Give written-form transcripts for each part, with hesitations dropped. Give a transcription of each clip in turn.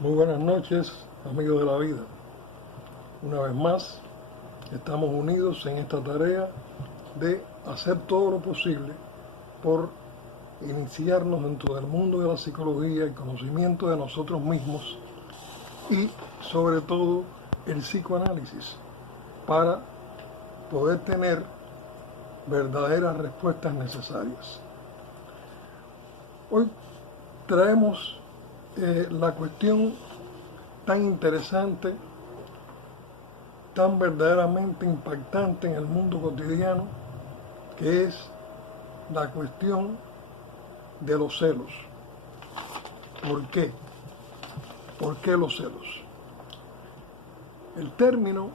Muy buenas noches, amigos de la vida. Una vez más, estamos unidos en esta tarea de hacer todo lo posible por iniciarnos dentro del mundo de la psicología, el conocimiento de nosotros mismos y, sobre todo, el psicoanálisis, para poder tener verdaderas respuestas necesarias. Hoy traemos la cuestión tan interesante, tan verdaderamente impactante en el mundo cotidiano, que es la cuestión de los celos. ¿Por qué? ¿Por qué los celos? El término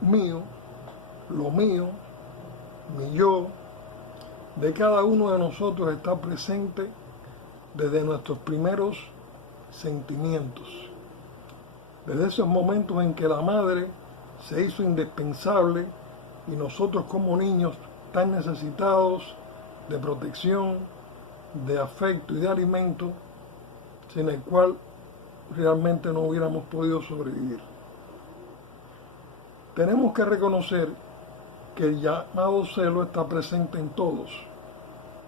mío, lo mío, mi yo, de cada uno de nosotros está presente desde nuestros primeros sentimientos, desde esos momentos en que la madre se hizo indispensable y nosotros como niños tan necesitados de protección, de afecto y de alimento, sin el cual realmente no hubiéramos podido sobrevivir. Tenemos que reconocer que el llamado celo está presente en todos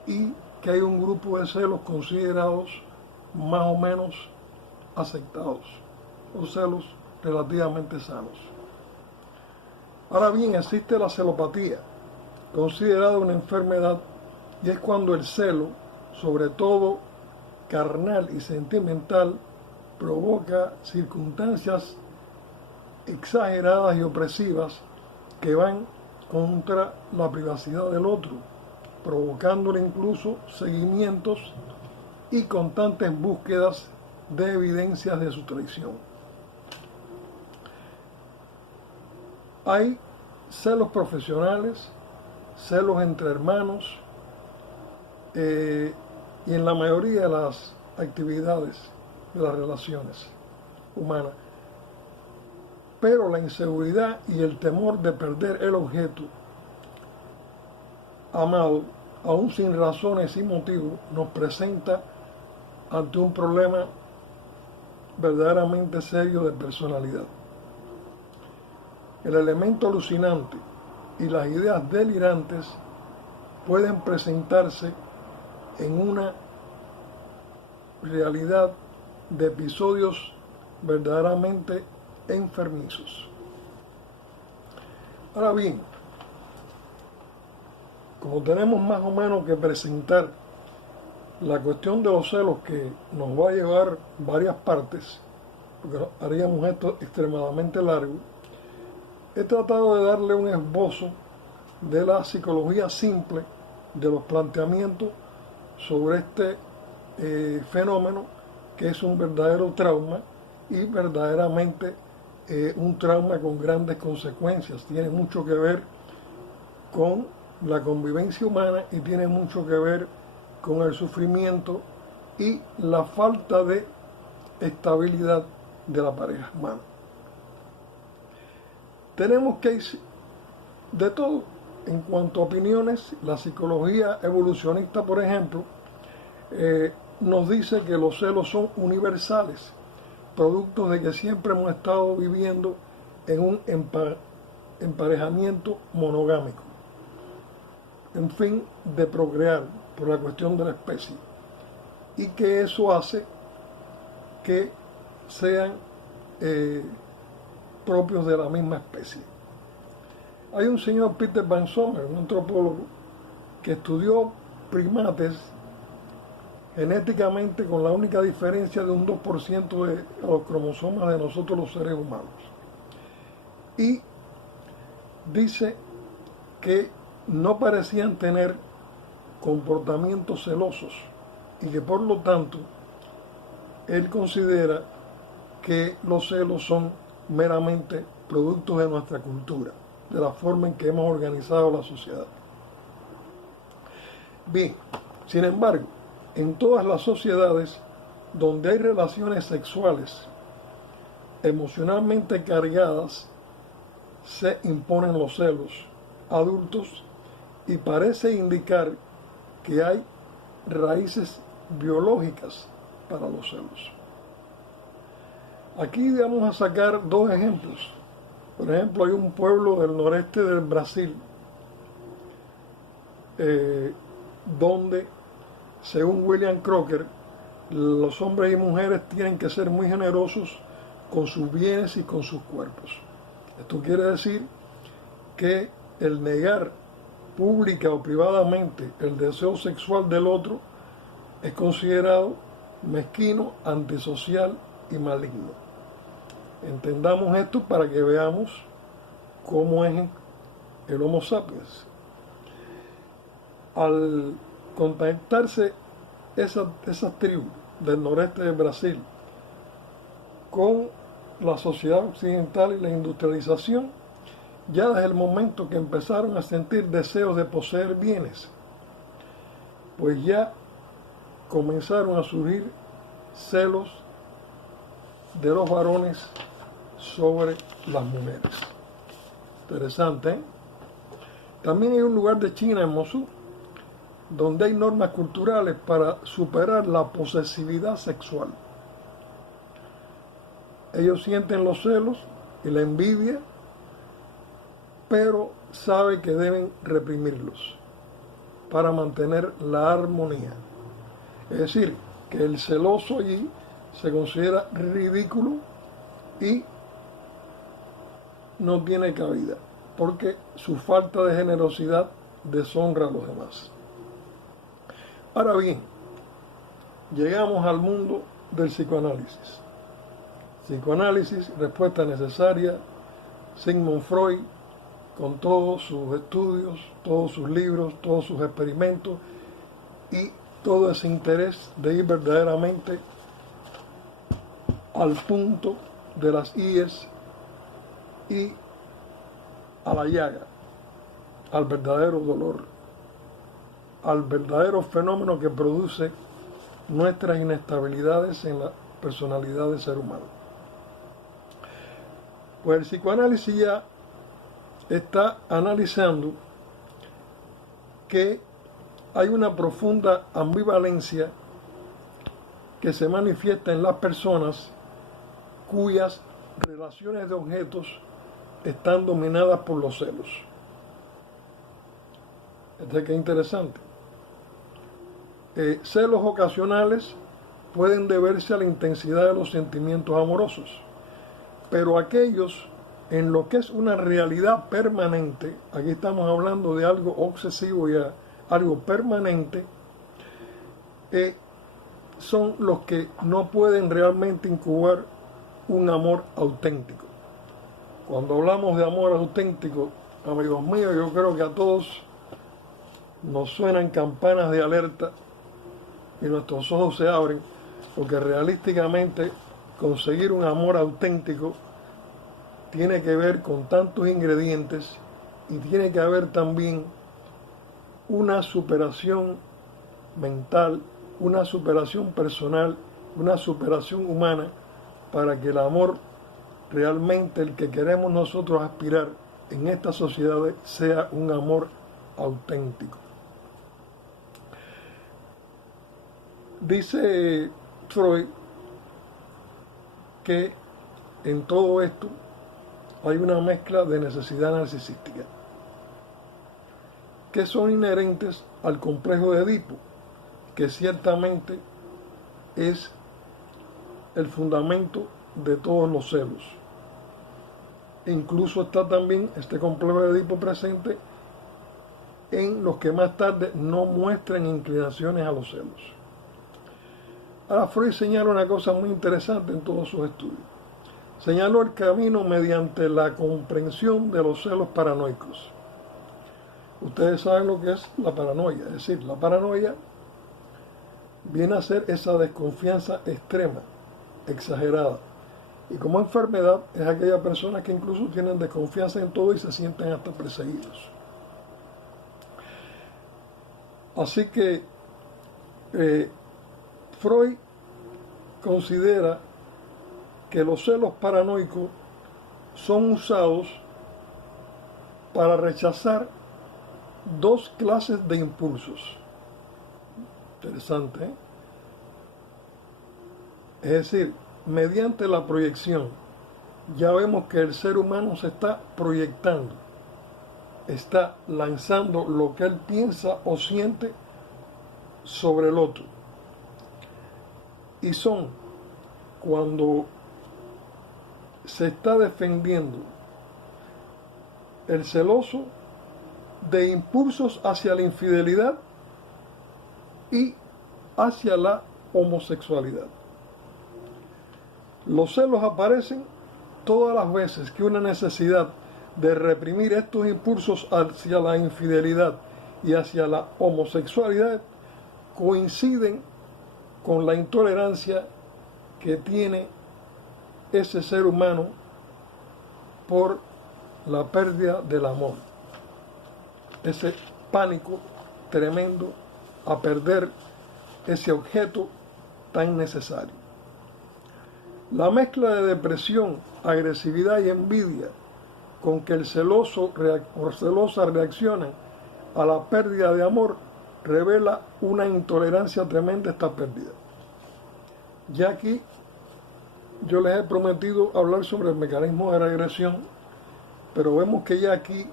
y que hay un grupo de celos considerados más o menos aceptados, o celos relativamente sanos. Ahora bien, existe la celopatía, considerada una enfermedad, y es cuando el celo, sobre todo carnal y sentimental, provoca circunstancias exageradas y opresivas que van contra la privacidad del otro, provocándole incluso seguimientos y constantes búsquedas de evidencias de su traición. Hay celos profesionales, celos entre hermanos, y en la mayoría de las actividades de las relaciones humanas. Pero la inseguridad y el temor de perder el objeto amado, aún sin razones y motivos, nos presenta ante un problema verdaderamente serio de personalidad. El elemento alucinante y las ideas delirantes pueden presentarse en una realidad de episodios verdaderamente enfermizos. Ahora bien, como tenemos más o menos que presentar la cuestión de los celos, que nos va a llevar varias partes, porque haríamos esto extremadamente largo, he tratado de darle un esbozo de la psicología simple, de los planteamientos sobre este fenómeno, que es un verdadero trauma y verdaderamente un trauma con grandes consecuencias. Tiene mucho que ver con la convivencia humana y tiene mucho que ver con el sufrimiento y la falta de estabilidad de la pareja humana. Tenemos que ir de todo. En cuanto a opiniones, la psicología evolucionista, por ejemplo, nos dice que los celos son universales, productos de que siempre hemos estado viviendo en un emparejamiento monogámico, en fin, de procrear por la cuestión de la especie, y que eso hace que sean propios de la misma especie. Hay un señor Peter Van Sommer, un antropólogo, que estudió primates genéticamente con la única diferencia de un 2% de los cromosomas de nosotros los seres humanos. Y dice que no parecían tener comportamientos celosos y que por lo tanto él considera que los celos son meramente productos de nuestra cultura, de la forma en que hemos organizado la sociedad. Bien, sin embargo, en todas las sociedades donde hay relaciones sexuales emocionalmente cargadas, se imponen los celos adultos y parece indicar que hay raíces biológicas para los celos. Aquí vamos a sacar dos ejemplos. Por ejemplo, hay un pueblo del noreste del Brasil donde, según William Crocker, los hombres y mujeres tienen que ser muy generosos con sus bienes y con sus cuerpos. Esto quiere decir que el negar pública o privadamente el deseo sexual del otro es considerado mezquino, antisocial y maligno. Entendamos esto para que veamos cómo es el Homo sapiens. Al contactarse esas tribus del noreste de Brasil con la sociedad occidental y la industrialización, ya desde el momento que empezaron a sentir deseos de poseer bienes, pues ya comenzaron a surgir celos de los varones sobre las mujeres. Interesante, ¿eh? También hay un lugar de China, en Mosú, donde hay normas culturales para superar la posesividad sexual. Ellos sienten los celos y la envidia, pero saben que deben reprimirlos para mantener la armonía. Es decir, que el celoso allí se considera ridículo y no tiene cabida, porque su falta de generosidad deshonra a los demás. Ahora bien, llegamos al mundo del psicoanálisis. Psicoanálisis, respuesta necesaria, Sigmund Freud, con todos sus estudios, todos sus libros, todos sus experimentos y todo ese interés de ir verdaderamente al punto de las IES y a la llaga, al verdadero dolor, al verdadero fenómeno que produce nuestras inestabilidades en la personalidad del ser humano. Pues el psicoanálisis ya está analizando que hay una profunda ambivalencia que se manifiesta en las personas cuyas relaciones de objetos están dominadas por los celos. Este que es interesante. Celos ocasionales pueden deberse a la intensidad de los sentimientos amorosos, pero aquellos en lo que es una realidad permanente, aquí estamos hablando de algo obsesivo y algo permanente, son los que no pueden realmente incubar un amor auténtico. Cuando hablamos de amor auténtico, amigos míos, yo creo que a todos nos suenan campanas de alerta y nuestros ojos se abren, porque realísticamente conseguir un amor auténtico tiene que ver con tantos ingredientes y tiene que haber también una superación mental, una superación personal, una superación humana, para que el amor realmente, el que queremos nosotros aspirar en estas sociedades, sea un amor auténtico. Dice Freud que en todo esto hay una mezcla de necesidad narcisística que son inherentes al complejo de Edipo, que ciertamente es el fundamento de todos los celos. Incluso está también este complejo de Edipo presente en los que más tarde no muestran inclinaciones a los celos. Ahora Freud señala una cosa muy interesante en todos sus estudios. Señaló el camino mediante la comprensión de los celos paranoicos. Ustedes saben lo que es la paranoia, es decir, la paranoia viene a ser esa desconfianza extrema, exagerada. Y como enfermedad es aquella persona que incluso tienen desconfianza en todo y se sienten hasta perseguidos. Así que Freud considera que los celos paranoicos son usados para rechazar dos clases de impulsos. Interesante, ¿eh? Es decir, mediante la proyección. Ya vemos que el ser humano se está proyectando, está lanzando lo que él piensa o siente sobre el otro. Y son cuando se está defendiendo el celoso de impulsos hacia la infidelidad y hacia la homosexualidad. Los celos aparecen todas las veces que una necesidad de reprimir estos impulsos hacia la infidelidad y hacia la homosexualidad coinciden con la intolerancia que tiene ese ser humano por la pérdida del amor, ese pánico tremendo a perder ese objeto tan necesario. La mezcla de depresión, agresividad y envidia con que el celoso o celosa reaccionan a la pérdida de amor revela una intolerancia tremenda a esta pérdida. Ya aquí yo les he prometido hablar sobre el mecanismo de regresión, pero vemos que ya aquí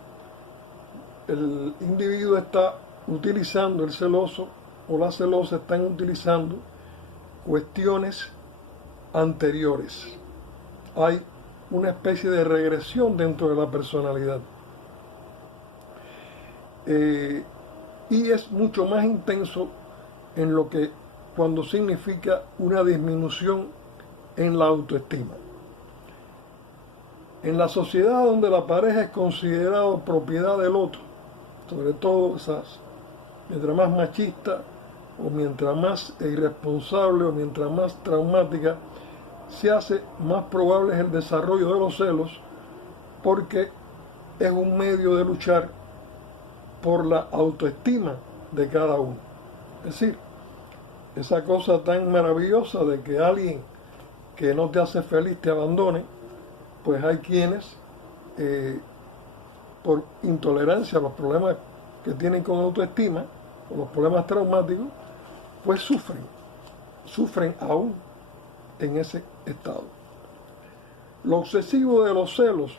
el individuo está utilizando, el celoso o la celosa están utilizando cuestiones anteriores. Hay una especie de regresión dentro de la personalidad. Y es mucho más intenso en lo que cuando significa una disminución en la autoestima. En la sociedad donde la pareja es considerada propiedad del otro, sobre todo mientras más machista o mientras más irresponsable o mientras más traumática, se hace más probable el desarrollo de los celos, porque es un medio de luchar por la autoestima de cada uno. Es decir, esa cosa tan maravillosa de que alguien que no te hace feliz te abandone, pues hay quienes, por intolerancia a los problemas que tienen con autoestima, o los problemas traumáticos, pues sufren aún en ese estado. Lo obsesivo de los celos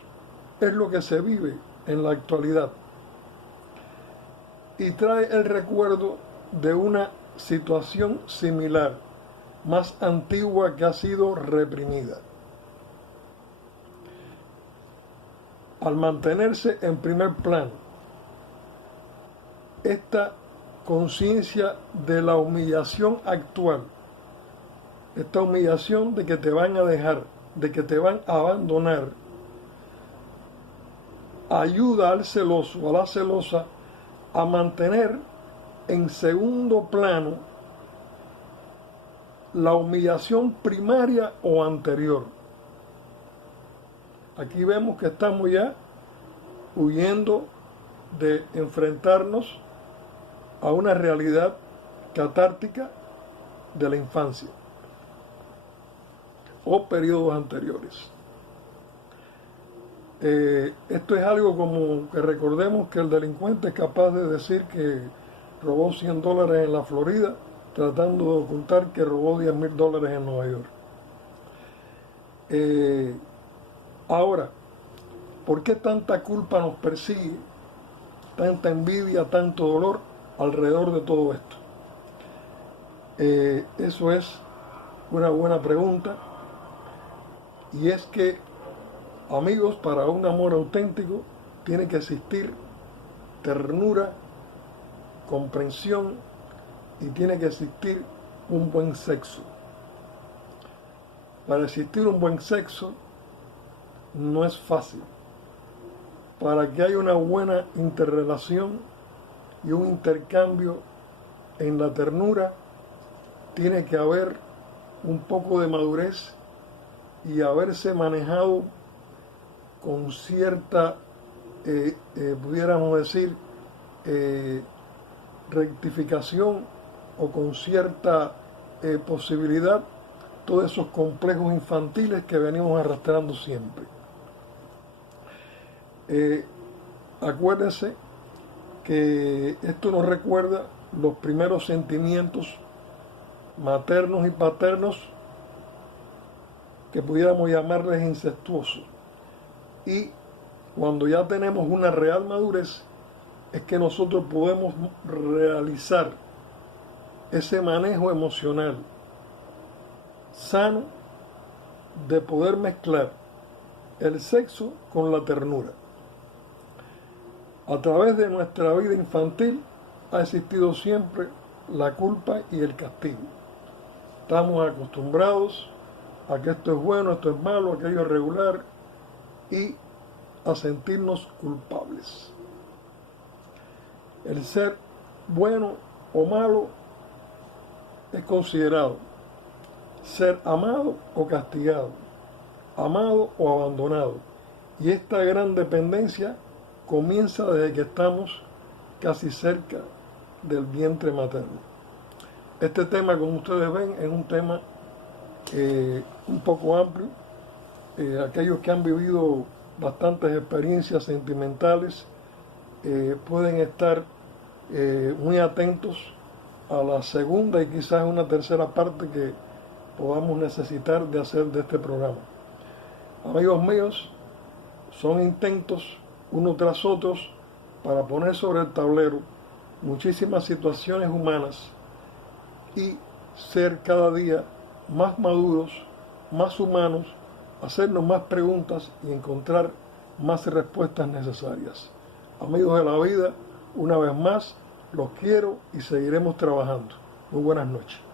es lo que se vive en la actualidad y trae el recuerdo de una situación similar, más antigua, que ha sido reprimida. Al mantenerse en primer plano esta conciencia de la humillación actual, esta humillación de que te van a dejar, de que te van a abandonar, ayuda al celoso, a la celosa, a mantener en segundo plano la humillación primaria o anterior. Aquí vemos que estamos ya huyendo de enfrentarnos a una realidad catártica de la infancia o periodos anteriores. Esto es algo como que recordemos que el delincuente es capaz de decir que robó $100 en la Florida, tratando de ocultar que robó $10,000 en Nueva York. Ahora, ¿por qué tanta culpa nos persigue, tanta envidia, tanto dolor alrededor de todo esto? Eso es una buena pregunta, y es que, amigos, para un amor auténtico tiene que existir ternura, comprensión, y tiene que existir un buen sexo. Para existir un buen sexo no es fácil. Para que haya una buena interrelación y un intercambio en la ternura, tiene que haber un poco de madurez y haberse manejado con cierta, pudiéramos decir, rectificación, o con cierta posibilidad, todos esos complejos infantiles que venimos arrastrando siempre. Acuérdense que esto nos recuerda los primeros sentimientos maternos y paternos que pudiéramos llamarles incestuosos. Y cuando ya tenemos una real madurez, es que nosotros podemos realizar ese manejo emocional sano de poder mezclar el sexo con la ternura. A través de nuestra vida infantil ha existido siempre la culpa y el castigo. Estamos acostumbrados a que esto es bueno, esto es malo, aquello es regular, y a sentirnos culpables. El ser bueno o malo es considerado ser amado o castigado, amado o abandonado. Y esta gran dependencia comienza desde que estamos casi cerca del vientre materno. Este tema, como ustedes ven, es un tema un poco amplio. Aquellos que han vivido bastantes experiencias sentimentales pueden estar muy atentos a la segunda y quizás una tercera parte que podamos necesitar de hacer de este programa. Amigos míos, son intentos uno tras otros para poner sobre el tablero muchísimas situaciones humanas y ser cada día más maduros, más humanos, hacernos más preguntas y encontrar más respuestas necesarias. Amigos de la vida, una vez más, los quiero y seguiremos trabajando. Muy buenas noches.